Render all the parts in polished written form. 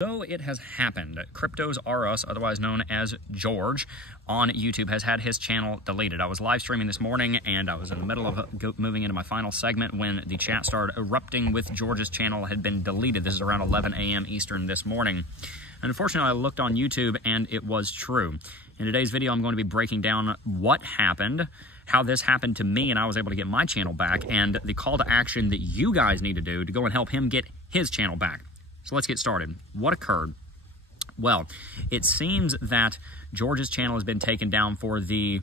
So it has happened. CRYPTOSRUS, otherwise known as George, on YouTube has had his channel deleted. I was live streaming this morning and I was in the middle of moving into my final segment when the chat started erupting with George's channel had been deleted. This is around 11 a.m. Eastern this morning. And unfortunately, I looked on YouTube and it was true. In today's video, I'm going to be breaking down what happened, how this happened to me and I was able to get my channel back, and the call to action that you guys need to do to go and help him get his channel back. So let's get started. What occurred? Well, it seems that George's channel has been taken down for the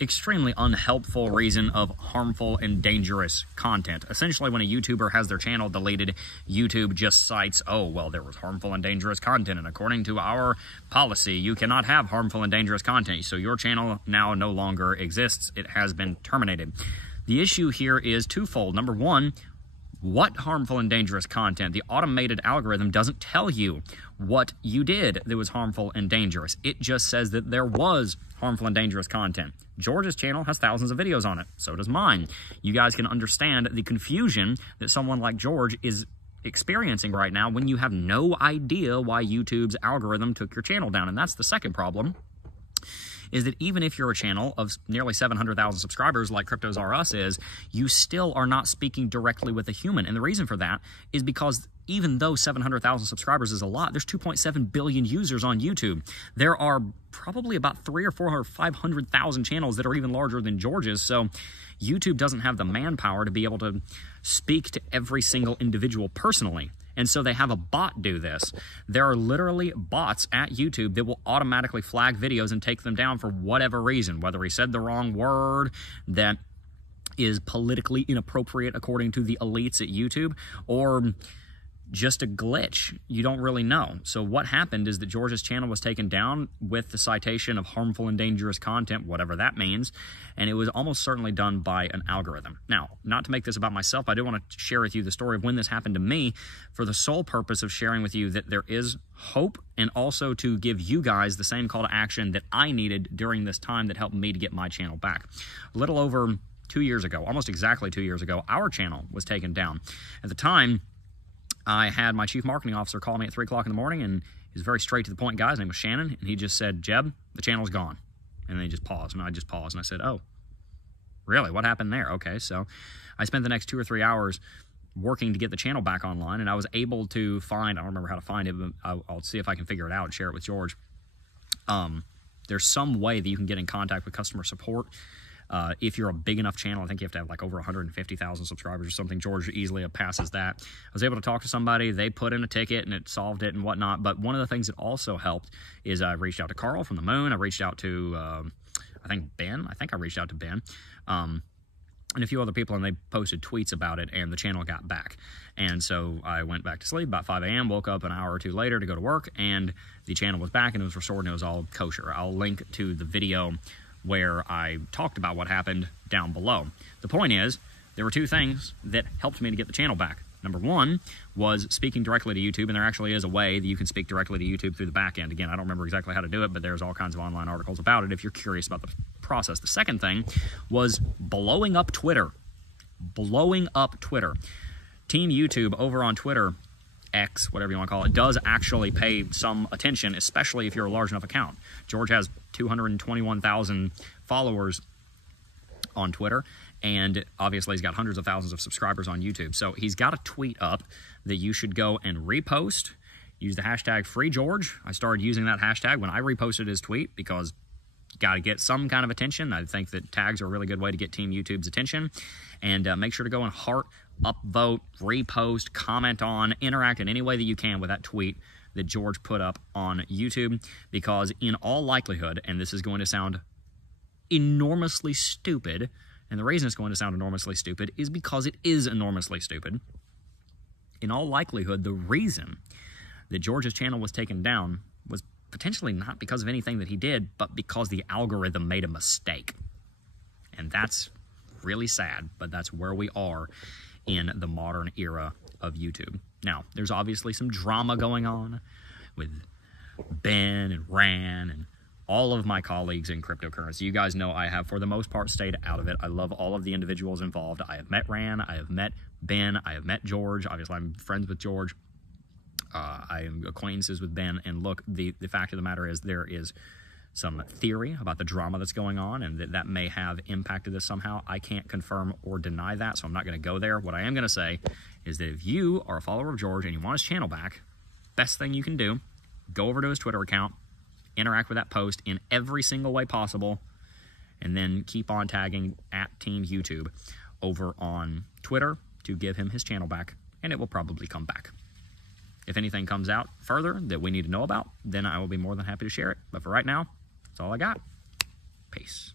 extremely unhelpful reason of harmful and dangerous content. Essentially, when a YouTuber has their channel deleted, YouTube just cites, oh, well, there was harmful and dangerous content, and according to our policy, you cannot have harmful and dangerous content, so your channel now no longer exists. It has been terminated. The issue here is twofold. Number one, what harmful and dangerous content? The automated algorithm doesn't tell you what you did that was harmful and dangerous. It just says that there was harmful and dangerous content. George's channel has thousands of videos on it. So does mine. You guys can understand the confusion that someone like George is experiencing right now when you have no idea why YouTube's algorithm took your channel down. And that's the second problem, is that even if you're a channel of nearly 700,000 subscribers like CRYPTOSRUS is, you still are not speaking directly with a human. And the reason for that is because even though 700,000 subscribers is a lot, there's 2.7 billion users on YouTube. There are probably about 300 or 400 or 500,000 channels that are even larger than George's. So YouTube doesn't have the manpower to be able to speak to every single individual personally. And so they have a bot do this. There are literally bots at YouTube that will automatically flag videos and take them down for whatever reason, whether he said the wrong word that is politically inappropriate according to the elites at YouTube, or just a glitch. You don't really know. So what happened is that George's channel was taken down with the citation of harmful and dangerous content, whatever that means, and it was almost certainly done by an algorithm. Now, not to make this about myself, I do want to share with you the story of when this happened to me for the sole purpose of sharing with you that there is hope, and also to give you guys the same call to action that I needed during this time that helped me to get my channel back. A little over 2 years ago, almost exactly 2 years ago, our channel was taken down. At the time, I had my chief marketing officer call me at 3 o'clock in the morning, and he's a very straight to the point guy. His name was Shannon, and he just said, Jeb, the channel's gone. And then he just paused, and I just paused, and I said, oh, really? What happened there? Okay, so I spent the next 2 or 3 hours working to get the channel back online, and I was able to find, I don't remember how to find it, but I'll see if I can figure it out and share it with George. There's some way that you can get in contact with customer support. If you're a big enough channel, I think you have to have like over 150,000 subscribers or something. George easily passes that. I was able to talk to somebody. They put in a ticket and it solved it and whatnot. But one of the things that also helped is I reached out to Carl from the Moon. I reached out to, I think Ben. I think I reached out to Ben. And a few other people, and they posted tweets about it, and the channel got back. And so I went back to sleep about 5 a.m., woke up an hour or two later to go to work, and the channel was back and it was restored and it was all kosher. I'll link to the video where I talked about what happened down below. The point is, there were two things that helped me to get the channel back. Number one was speaking directly to YouTube, and there actually is a way that you can speak directly to YouTube through the back end. Again, I don't remember exactly how to do it, but there's all kinds of online articles about it if you're curious about the process. The second thing was blowing up Twitter. Blowing up Twitter. Team YouTube over on Twitter, X, whatever you want to call it, does actually pay some attention, especially if you're a large enough account. George has 221,000 followers on Twitter, and obviously he's got hundreds of thousands of subscribers on YouTube. So he's got a tweet up that you should go and repost. Use the hashtag FreeGeorge. I started using that hashtag when I reposted his tweet because you got to get some kind of attention. I think that tags are a really good way to get Team YouTube's attention. And make sure to go and heart, upvote, repost, comment on, interact in any way that you can with that tweet that George put up on YouTube, because in all likelihood, and this is going to sound enormously stupid, and the reason it's going to sound enormously stupid is because it is enormously stupid. In all likelihood, the reason that George's channel was taken down was potentially not because of anything that he did, but because the algorithm made a mistake. And that's really sad, but that's where we are in the modern era of YouTube. Now, there's obviously some drama going on with Ben and Ran and all of my colleagues in cryptocurrency. You guys know I have, for the most part, stayed out of it. I love all of the individuals involved. I have met Ran, I have met Ben, I have met George. Obviously, I'm friends with George. I am acquaintances with Ben, and look, the fact of the matter is there is some theory about the drama that's going on, and that may have impacted this somehow. I can't confirm or deny that, so I'm not going to go there. What I am going to say is that if you are a follower of George and you want his channel back, best thing you can do, go over to his Twitter account, interact with that post in every single way possible, and then keep on tagging @TeamYouTube over on Twitter to give him his channel back, and it will probably come back. If anything comes out further that we need to know about, then I will be more than happy to share it. But for right now, that's all I got. Peace.